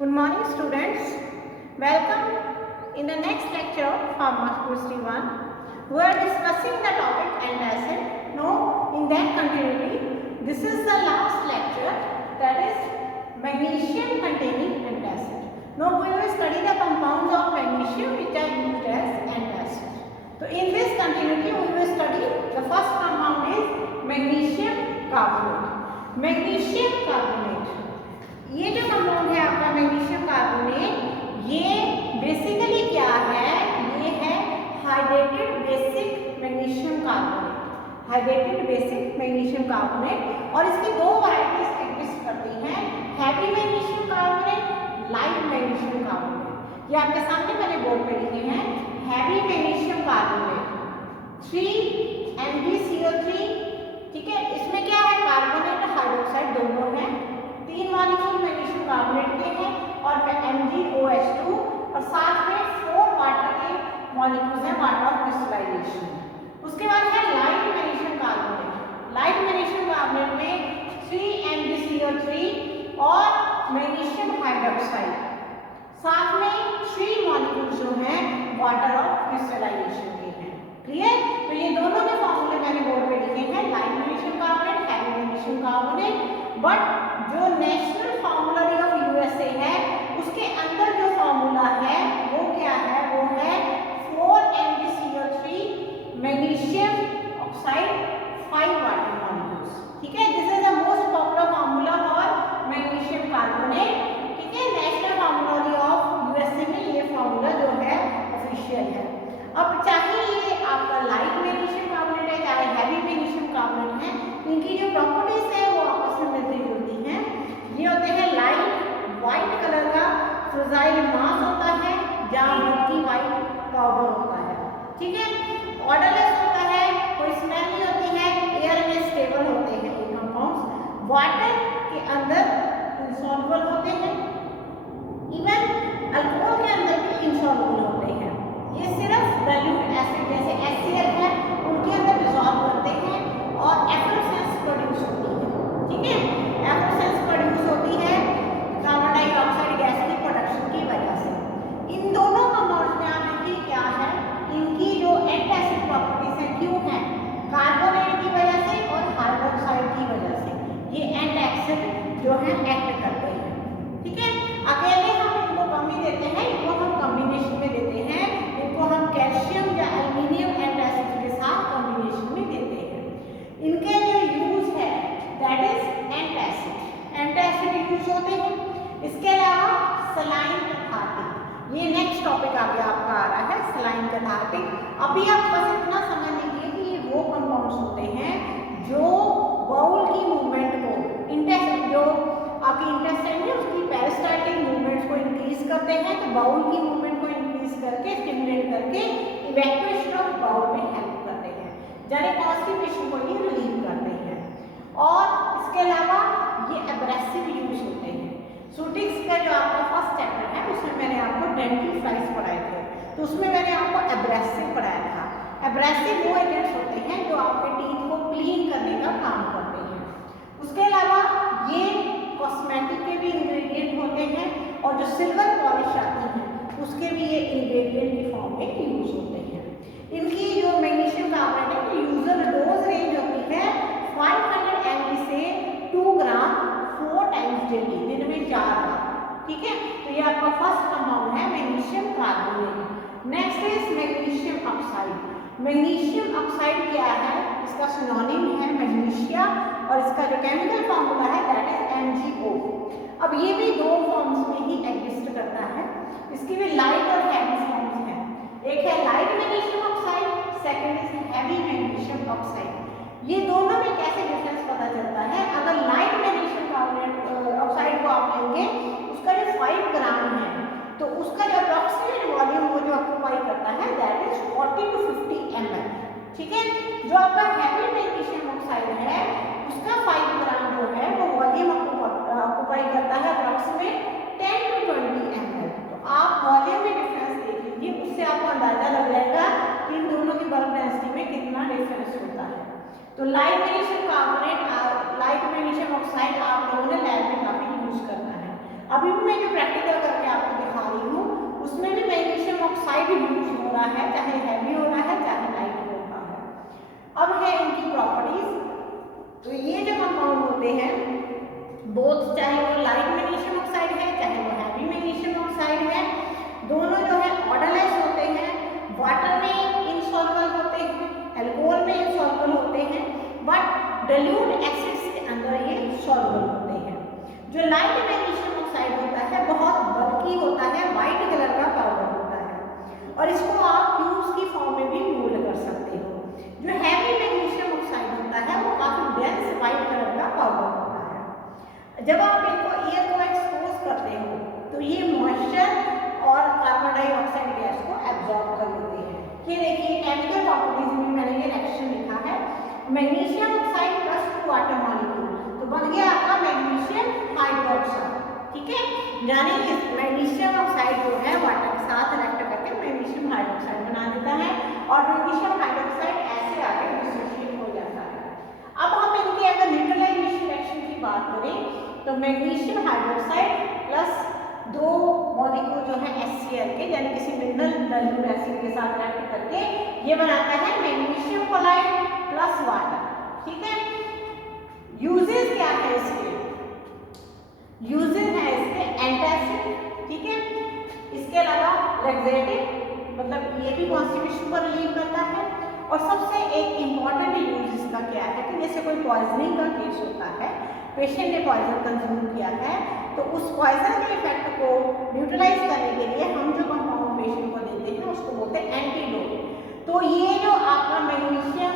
Good morning students. Welcome in the next lecture of Pharmacology 1. We are discussing the topic antacid. Now in that continuity, this is the last lecture, that is magnesium containing antacid. Now we will study the compounds of magnesium which are used as antacid. So in this continuity we will study the first compound is magnesium carbonate. Magnesium carbonate, ये जो compound है आपका magnesium carbonate, ये basically क्या है, ये है hydrated basic magnesium carbonate, hydrated basic magnesium carbonate. और इसकी दो वैरायटीज एग्जिस्ट करती हैं, heavy magnesium carbonate, light magnesium carbonate. ये आपके सामने मैंने बोर्ड पे लिखे हैं। हैवी मैग्नीशियम कार्बोनेट 3MgCO3, ठीक है, इसमें क्या है, कार्बोनेट हाइड्रोक्साइड दोनों है, 3 मॉलिक्यूल मैग्नीशियम कार्बोनेट के हैं और MgOH2 और साथ में 4 वाटर के मॉलिक्यूल्स हैं, वाटर ऑफ क्रिस्टलाइजेशन। उसके बाद है light magnesium carbonate. Light magnesium carbonate में 3MgCO3 और मैग्नीशियम हाइड्रोक्साइड, साथ में 3 मॉलिक्यूल्स जो हैं वाटर ऑफ क्रिस्टलाइजेशन के हैं। क्लियर? तो ये दोनों के फॉर्मूले मैंने बोर्ड पे लिखे हैं, light magnesium carbonate, heavy magnesium carbonate. But जो नेशनल फॉर्मूलरी ऑफ यूएसए है उसके अंदर जो फॉर्मूला है वो क्या है, वो है 4MgCO3 magnesium oxide 5 water molecules. ठीक है, this is the most popular formula for magnesium carbonate. ठीक है, नेशनल फॉर्मूलरी ऑफ यूएसए में ये फॉर्मूला जो है ऑफिशियल है। अब चाहे ये आपका लाइट मैग्नीशियम कार्बोनेट है चाहे हैवी मैग्नीशियम कार्बोनेट है, इनकी जो प्रॉपर्टीज है वो आपस में मिलती जुलती हैं। ये होते हैं लाइट व्हाइट कलर का फ्रेजाइल मास होता है जहाँ मिल्की व्हाइट पाउडर होता है। ठीक है, ऑर्डरलेस होता है, कोई स्मेल नहीं होती है, एयर में स्टेबल होते हैं ये कंपाउंड्स, वाटर के अंदर इंसॉल्युबल होते हैं, इवन अल्कोहल के अंदर भी इंसॉल्युबल होते हैं। ये सिर्फ डाइल्यूट एसिड जैसे HCl है उनके अंदर डिसॉल्व करते हैं और एफ्लोरेसेंस प्रोड्यूस होती है। ठीक है, एफ्लोरेसेंस प्रोड्यूस होती है कार्बन डाइऑक्साइड गैस की प्रोडक्शन की वजह से। इन दोनों कंपाउंड्स में आप देखिए क्या है, इनकी जो एंटासिड प्रॉपर्टीज है क्यों है, कार्बोनेट की वजह से और हाइड्रोक्साइड की वजह से ये एंटासिड जो है एक्ट करते हैं। ठीक है, अकेले हम इनको कम ही देते हैं, इनको हम कॉम्बिनेशन में देते हैं, इनको हम कैल्शियम या एल्यूमिनियम एंटासिड के साथ कॉम्बिनेशन में देते हैं। इनके जो यूज है that is antacid, antacid use होते हैं। इसके अलावा सलाइन कैथार्टिक, ये नेक्स्ट टॉपिक आगे आपका आ रहा है, सलाइन कैथार्टिक। अभी आप बस इतना समझ लीजिए कि ये वो कंपाउंड्स होते हैं जो बाउल की मूवमेंट को, इंटेस्टाइन जो आपकी इंटेस्टाइन है उसकी पेरिस्टाल्टिक मूवमेंट्स को इंक्रीज करते हैं, तो बाउल की मूवमेंट को इंक्रीज करके स्टिमुलेट करके इवैक्यूएशन ऑफ बाउल में हेल्प करते हैं, यानी कॉन्स्टिपेशन को ये रिलीव करते हैं। और इसके अलावा ये एब्रेसिव यूज होते हैं। सूटिक्स का जो आपका फर्स्ट चैप्टर है उसमें मैंने आपको डेंटिफ्राइज पढ़ाए थे, तो उसमें मैंने आपको एब्रेसिव पढ़ाया था। एब्रेसिव वो एजेंट्स होते हैं जो आपके टीथ को क्लीन करने का काम करते हैं। उसके अलावा ये कॉस्मेटिक के भी इंग्रेडिएंट होते हैं और जो सिल्वर पॉलिश आती है उसके भी ये इंग्रेडिएंट की फॉर्म में यूज होते हैं। इनकी जो मैग्नीशियम कार्बोनेट है यूजुअल डोज रेंज होती है 500 mg से 2 ग्राम 4 टाइम्स डेली, दिन में 4 बार। ठीक है, तो ये आपका फर्स्ट कंपाउंड है magnesium carbonate. Next is magnesium oxide. Magnesium oxide क्या है, इसका सिनोनिम है मैग्नीशिया और इसका जो केमिकल फॉर्मूला है दैट इज MgO। अब ये भी दो फॉर्म्स में ही एग्जिस्ट करता है, इसकी भी लाइट और हैवी फॉर्म्स हैं। एक है light magnesium oxide, second is heavy magnesium oxide. ये दोनों में कैसे डिफरेंस पता चलता है, अगर लाइट मैग्नीशियम कार्बोनेट ऑक्साइड को आप लेंगे उसका जो 5 ग्राम है तो उसका जो अप्रॉक्सीमेट वॉल्यूम वो जो ऑक्यूपाई करता है दैट इज 40 to 50 ml। ठीक है, जो आपका हैवी मैग्नीशियम ऑक्साइड है उसका 5 ग्राम जो है वो वॉल्यूम ऑक्यूपाई करता है अप्रॉक्सीमेट 10 to 20 ml। तो आप वॉल्यूम में डिफरेंस देख लीजिए, उससे आपको अंदाजा लग जाएगा कि इन दोनों की बल्क डेंसिटी में कितना डिफरेंस होता है। तो light magnesium carbonate, light magnesium oxide आप लोगों ने लैब में काफी यूज करना है। अभी भी मैं जो प्रैक्टिकल करके आपको दिखा रही हूँ उसमें भी मैग्नीशियम ऑक्साइड यूज हो रहा है, चाहे हैवी हो रहा है चाहे लाइट हो रहा है। अब है इनकी प्रॉपर्टीज। तो ये जो कंपाउंड होते हैं बोथ, चाहे वो लाइट मैग्नीशियम ऑक्साइड है चाहे वो हैवी मैग्नीशियम ऑक्साइड है, दोनों जो है ऑर्डरलेस होते हैं, वाटर में इनसॉल्युबल होते हैं, अल्कोहल में इनसॉल्युबल होते हैं, बट डाइल्यूट एसिड्स के अंदर ये सॉल्युबल होते हैं। जो लाइट मैग्नीशियम ऑक्साइड होता है बहुत बल्की होता है, वाइट कलर का पाउडर होता है और इसको आप क्यूब्स की फॉर्म में भी मोल्ड कर सकते हो। जो हैवी मैग्नीशियम ऑक्साइड होता है वो काफी डेंस वाइट कलर का पाउडर होता है। जब आप इनको एयर को एक्सपोज करते हो तो ये मॉइस्चर और कार्बन डाइऑक्साइड गैस को एब्जॉर्ब कर लेते हैं। ये देखिए केमिकल प्रॉपर्टीज में मैंने ये रिएक्शन लिखा है, magnesium oxide plus 2 water molecule, तो बन गया आपका मैग्नीशियम हाइड्रोक्साइड। ठीक है, यानी इस मैग्नीशियम ऑक्साइड जो है वाटर के साथ रिएक्ट करके मैग्नीशियम हाइड्रोक्साइड बना देता है और मैग्नीशियम हाइड्रोक्साइड ऐसे आगे डिसोसिएट हो जाता है। अब हम इनके अगर न्यूट्रलाइजेशन रिएक्शन की बात करें तो मैग्नीशियम हाइड्रोक्साइड प्लस 2 मॉलिक्यूल जो है HCl के, यानी किसी मिनरल डाइल्यूट एसिड के साथ रिएक्ट करके ये बनाता है मैग्नीशियम क्लोराइड प्लस वाटर। ठीक है, यूजेस क्या है इसके? यूजेस है इसके एंटासिड, ठीक है, इसके अलावा लैक्सेटिव, मतलब ये भी कॉन्स्टिपेशन को रिलीव करता है, और सबसे एक इम्पॉर्टेंट यूज इसका क्या है कि जैसे कोई पॉइजनिंग का केस होता है, पेशेंट ने पॉइजन कंज्यूम किया है तो उस पॉइजन के इफेक्ट को न्यूट्रलाइज करने के लिए हम जो कंपाउंड पेशेंट को देते हैं उसको बोलते हैं एंटीडोट। तो ये जो आपका मैग्नीशियम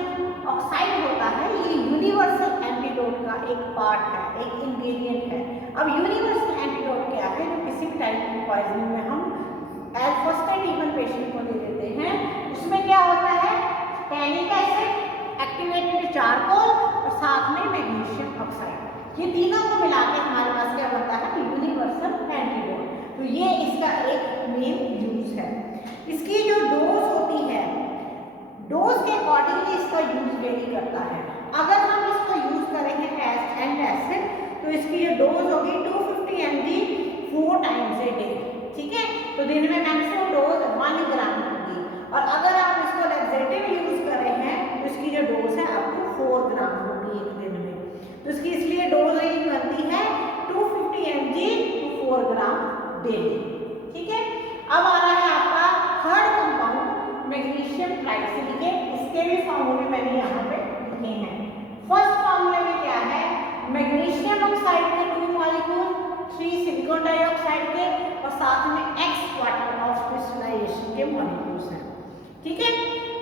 ऑक्साइड होता है ये यूनिवर्सल एंटीडोट का एक पार्ट है, एक इंग्रेडिएंट है। अब यूनिवर्सल एंटीडोट क्या है? जो किसी भी टाइप की पॉइजनिंग में हम as first aid even patient को दे देते हैं, उसमें क्या होता है? टैनिक एसिड, एक्टिवेटेड चारकोल और साथ में मैग्नीशियम ऑक्साइड, ये तीनों को मिला के हमारे पास क्या होता है? Universal antidote. तो ये इसका एक मेन यूज है। इसकी जो डोज होती है, डोज के अकॉर्डिंगली इसका यूज वेरी करता है। अगर हम इसको यूज करेंगे एज एंटासिड तो इसकी जो डोज होगी 250 mg 4 टाइम्स ए डे। ठीक है, तो दिन में मैक्सिमम डोज 1 ग्राम होगी। और अगर आप इसको लैक्सेटिव यूज कर रहे हैं तो इसकी जो डोज है आपको 4 ग्राम होगी एक दिन में। तो इसकी इसलिए डोज रेंज बनती है 250 mg to 4 ग्राम डेली। ठीक है, अब आ रहा है आपका थर्ड कंपाउंड मैग्नीशियम ट्राइसिलिकेट। इसके भी फॉर्मूले मैंने यहाँ पे लिखे हैं। फर्स्ट फॉर्मूले में क्या है? मैग्नीशियम ऑक्साइड के 2 मॉलिक्यूल, 3 सिलिकॉन डाइऑक्साइड के और साथ में X वाटर ऑफ क्रिस्टलाइजेशन के मॉलिक्यूल्स हैं। ठीक है,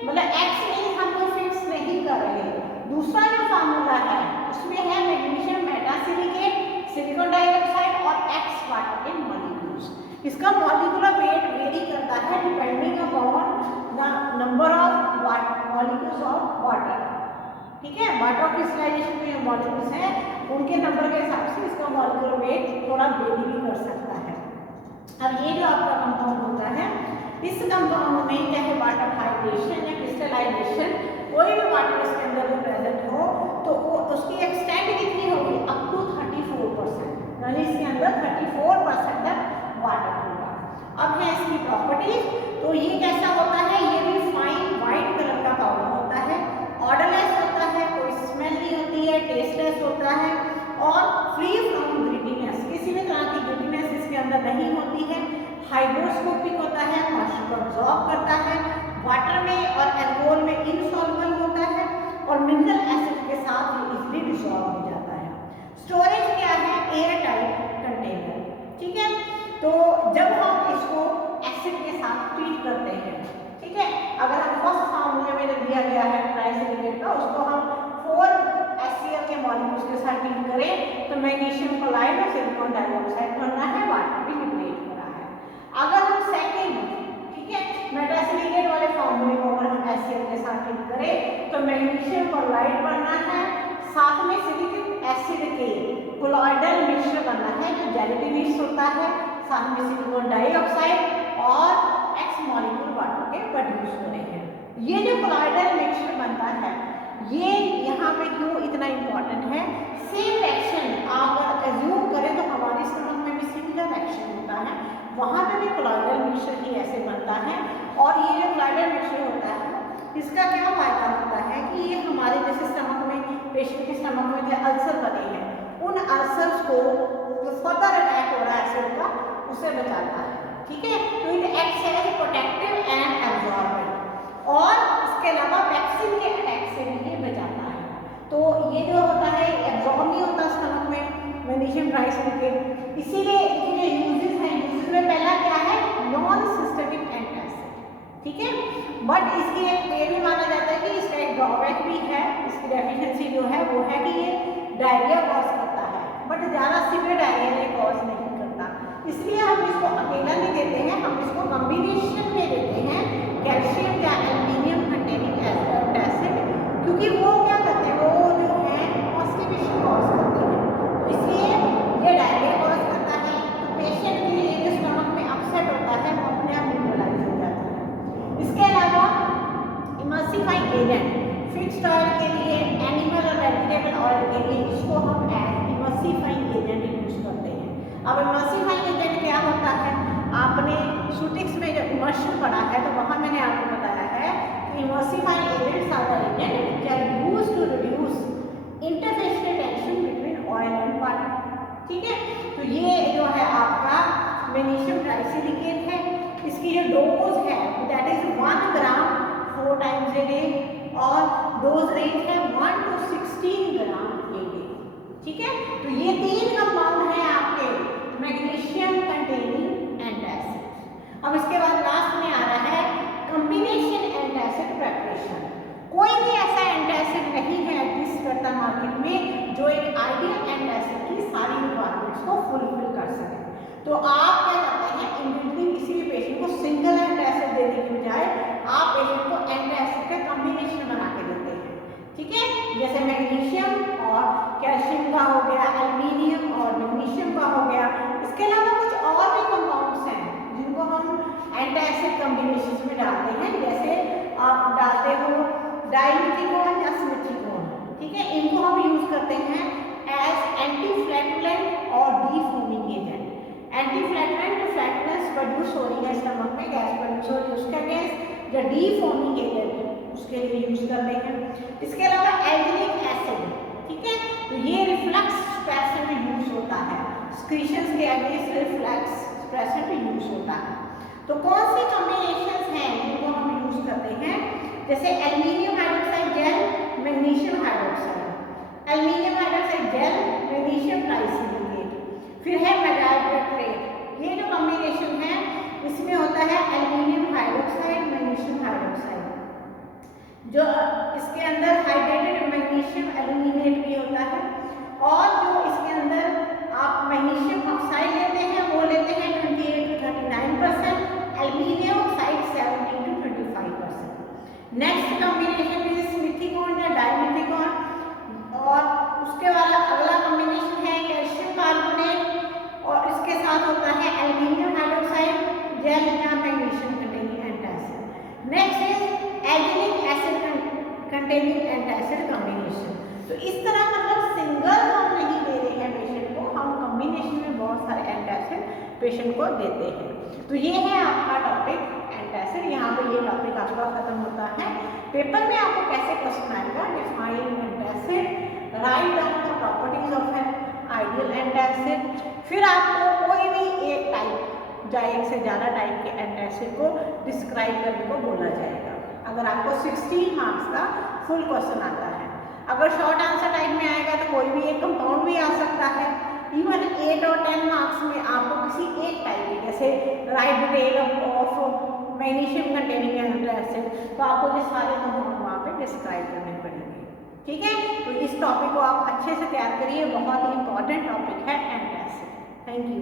मतलब X मींस हम कोई फिक्स नहीं कर रहे। दूसरा जो फॉर्मूला है उसमें है मैग्नीशियम मेटासिलिकेट, सिलिकॉन डाइऑक्साइड और X वाटर के मॉलिक्यूल्स। इसका मॉलिक्यूलर वेट वेरी करता है depending upon the number of molecules of water. ठीक है, वाटर ऑफ क्रिस्टलाइजेशन में जो मॉलिक्यूल्स हैं उनके नंबर के हिसाब से इसका मॉलिक्यूलर वेट थोड़ा वेरी भी कर सकता है। अब ये जो आपका कंपाउंड होता है, इस कंपाउंड में चाहे वाटर हाइड्रेशन या क्रिस्टलाइजेशन कोई भी वाटर इसके अंदर प्रेजेंट हो तो वो उसकी एक्सटेंट कितनी होगी? अप टू 34%, यानी इसके अंदर 34% तक वाटर होगा। अब है इसकी प्रॉपर्टीज। तो ये कैसा होता है? ये भी फाइन वाइट कलर का पाउडर होता है, ऑर्डरलेस होता है, कोई स्मेल नहीं होती है, टेस्टलेस होता है और फ्री फ्रॉम ग्रिटीनेस, किसी भी तरह की ग्रिटीनेस इसके अंदर नहीं होती है। हाइड्रोस्कोपिक होता है, मॉइस्चर को अब्सॉर्ब करता है, वाटर में और अल्कोहल में इनसॉल्युबल होता है और मिनरल एसिड के साथ ये इजीली डिसॉल्व हो जाता है। स्टोरेज क्या है? Air tight container. ठीक है, तो जब हम इसको एसिड के साथ ट्रीट करते हैं, ठीक है, अगर हम फर्स्ट फॉर्मूले में जो दिया गया है ट्राइसिलिकेट का, उसको हम 4 HCl के मॉलिक्यूल्स के साथ ट्रीट करें तो मैग्नीशियम क्लोराइड और सिलिकॉन डाइऑक्साइड बनना है, वाटर भी लिबरेट हो रहा है। अगर हम सेकेंड, ठीक है, मेटासिलिकेट वाले फॉर्मूले को अगर हम HCl के साथ ट्रीट करें तो मैग्नीशियम क्लोराइड बनना है, साथ में सिलिक एसिड के कोलॉइडल मिक्सचर बनना है जो जेलेटिनस होता है, साथ में सिलिकॉन डाइऑक्साइड और X मॉलिक्यूल वाटर के प्रोड्यूस हो रहे हैं। ये जो कोलॉइडल मिक्सचर बनता है ये यहाँ पे क्यों इतना इम्पोर्टेंट है? सेम रिएक्शन अगर एज्यूम करें तो हमारी स्टमक में भी सिमिलर इसका क्या फायदा होता है कि ये हमारे जैसे स्टमक में, पेशेंट के स्टमक में जो अल्सर बने हैं, उन अल्सर्स को जो फर्दर अटैक हो रहा है एसिड का, उसे बचाता है। ठीक है, तो it acts as protective and absorbent, और इसके अलावा वैक्सीन के अटैक से भी ये बचाता है। तो ये जो होता है एब्जॉर्ब नहीं होता स्टमक में मैग्नीशियम ट्राइसिलिकेट, इसीलिए इसके यूजेस हैं। यूजेस में पहला क्या है, नॉन सिस्टमिक एंटासिड। ठीक है, बट इसकी एक ये भी माना जाता है कि इसका एक ड्रॉबैक भी है, इसकी डेफिशिएंसी जो है वो है कि ये डायरिया कॉज करता है, बट ज़्यादा सीवियर डायरिया ये कॉज नहीं करता। इसलिए हम इसको अकेला नहीं देते हैं, हम इसको कॉम्बिनेशन में देते हैं कैल्शियम या एल्यूमिनियम कंटेनिंग एसिड, क्योंकि वो क्या करते हैं, वो जो है कॉन्स्टिपेशन कॉज करते हैं। तो इसलिए ये डायरिया कॉज करता है, तो पेशेंट के लिए जो स्टमक में अपसेट होता है वो अपने आप न्यूट्रलाइज हो जाता है। इसके अलावा इमल्सिफाइंग एजेंट, फिक्स्ड ऑयल के लिए, एनिमल और वेजिटेबल ऑयल के लिए इसको हम एज इमल्सिफाइंग एजेंट यूज करते हैं। अब इमल्सिफाइंग एजेंट क्या होता है, आपने सूटिक्स में जब इमर्शन पढ़ा है तो वहाँ मैंने आपको बताया है कि emulsifying agents are the agent which are used to reduce interfacial tension between oil and water. ठीक है, तो ये जो है आपका मैग्नीशियम ट्राइसिलिकेट है। इसकी जो डोज है that is 1 gram 4 times a day, और डोज रेंज है 1 to 16 ग्राम ए डे। ठीक है, तो ये 3 कंपाउंड हैं आपके मैग्नीशियम कंटेनिंग एंटासिड। अब इसके बाद लास्ट में आ रहा है कॉम्बिनेशन एंटासिड प्रिपरेशन। कोई भी ऐसा एंटासिड नहीं है एग्जिस्ट करता मार्केट में जो एक आइडियल एंटासिड की सारी रिक्वायरमेंट्स को फुलफिल कर सके। तो आप क्या करते हैं, इमीडिएटली किसी भी पेशेंट को सिंगल एंटासिड देने के बजाय आप पेशेंट को एंटासिड का कॉम्बिनेशन बना के देते हैं। ठीक है, जैसे मैग्नीशियम और कैल्शियम का हो गया, एल्यूमिनियम और मैग्नीशियम का हो गया। इसके अलावा कुछ और भी कंपाउंड्स हैं जिनको हम एंटासिड कॉम्बिनेशन में डालते हैं, जैसे आप डालते हो डाइमिथिकोन या सिमेथिकोन। ठीक है, इनको हम यूज करते हैं एज एंटी फ्लैटुलेंट और डीफोमिंग एजेंट। एंटी फ्लैटुलेंट जो फ्लैटनेस प्रोड्यूस हो रही है स्टमक में, गैस प्रोड्यूस हो रही है, उसके अगेंस्ट जो डीफोमिंग एजेंट उसके लिए यूज करते हैं। इसके अलावा एल्जिनिक एसिड, ठीक है, तो ये रिफ्लक्स स्ट्रेसेंट यूज होता है, स्क्रीशंस के अगेंस्ट रिफ्लक्स स्ट्रेसेंट यूज होता है। तो कौन सी कॉम्बिनेशंस हैं जिनको हम यूज करते हैं, जैसे aluminium hydroxide jail, magnesium hydroxide, aluminium hydroxide jail, magnesium trisilicate, फिर है मेटाइड्रेट। ये जो कॉम्बिनेशन है इसमें होता है एल्यूमिनियम हाइड्रोक्साइड, मैग्नीशियम हाइड्रोक्साइड, जो इसके अंदर हाइड्रेटेड मैग्नीशियम एल्यूमिनेट भी होता है, और जो इसके अंदर आप मैग्नीशियम ऑक्साइड लेते हैं वो लेते हैं 28 to 39%, aluminium oxide 17 to 25%। Next combination is simethicone या डाइमिथिकोन, और उसके बाद अगला कॉम्बिनेशन है कैल्शियम कार्बोनेट, और इसके साथ होता है एल्यूमिनियम हाइड्रोक्साइड जेल या magnesium containing antacid. Next is alginic acid containing antacid combination. तो इस तरह मतलब सिंगल हम नहीं दे रहे हैं पेशेंट को, हम कॉम्बिनेशन में बहुत सारे एंटासिड पेशेंट को देते हैं। तो ये है आपका टॉपिक एंटासिड। यहाँ पे ये टॉपिक आपका खत्म होता है। पेपर में आपको कैसे क्वेश्चन आएगा, define antacid, write down the properties of an ideal antacid, फिर आपको कोई भी एक टाइप या एक से ज़्यादा टाइप के एंटासिड को डिस्क्राइब करने को बोला जाएगा। अगर आपको 16 मार्क्स का फुल क्वेश्चन आता है, अगर शॉर्ट आंसर टाइप में आएगा तो कोई भी एक कंपाउंड भी आ सकता है। इवन 8 और 10 मार्क्स में आपको किसी एक टाइप के, जैसे right detail of magnesium containing antacid, तो आपको ये सारे कंपाउंड वहाँ पे डिस्क्राइब करने पड़ेंगे। ठीक है, तो इस टॉपिक को आप अच्छे से तैयार करिए, बहुत ही इंपॉर्टेंट टॉपिक है एंटासिड। Thank you.